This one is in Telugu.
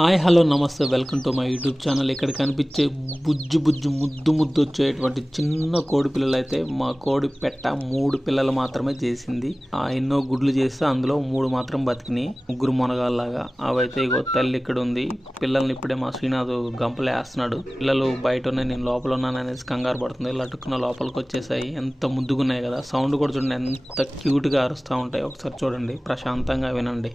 హాయ్ హలో నమస్తే welcome to my YouTube channel. ఇక్కడ కనిపించే బుజ్జు ముద్దు వచ్చేటువంటి చిన్న కోడి పిల్లలు అయితే మా కోడి పెట్ట 3 పిల్లలు మాత్రమే చేసింది. ఎన్నో గుడ్లు చేస్తే అందులో 3 మాత్రం బతికినాయి, 3 మొనగాళ్ళలాగా. అవైతే ఇగో తల్లి ఇక్కడ ఉంది. పిల్లల్ని ఇప్పుడే మా శ్రీనాథ్ గంపలు వేస్తున్నాడు. పిల్లలు బయట ఉన్నాయి, నేను లోపల ఉన్నాను అనేసి కంగారు పడుతుంది. లటుక్కున లోపలికి వచ్చేసాయి. ఎంత ముద్దుగున్నాయి కదా. సౌండ్ కూడా చూడండి ఎంత క్యూట్గా అరుస్తూ ఉంటాయి. ఒకసారి చూడండి, ప్రశాంతంగా వినండి.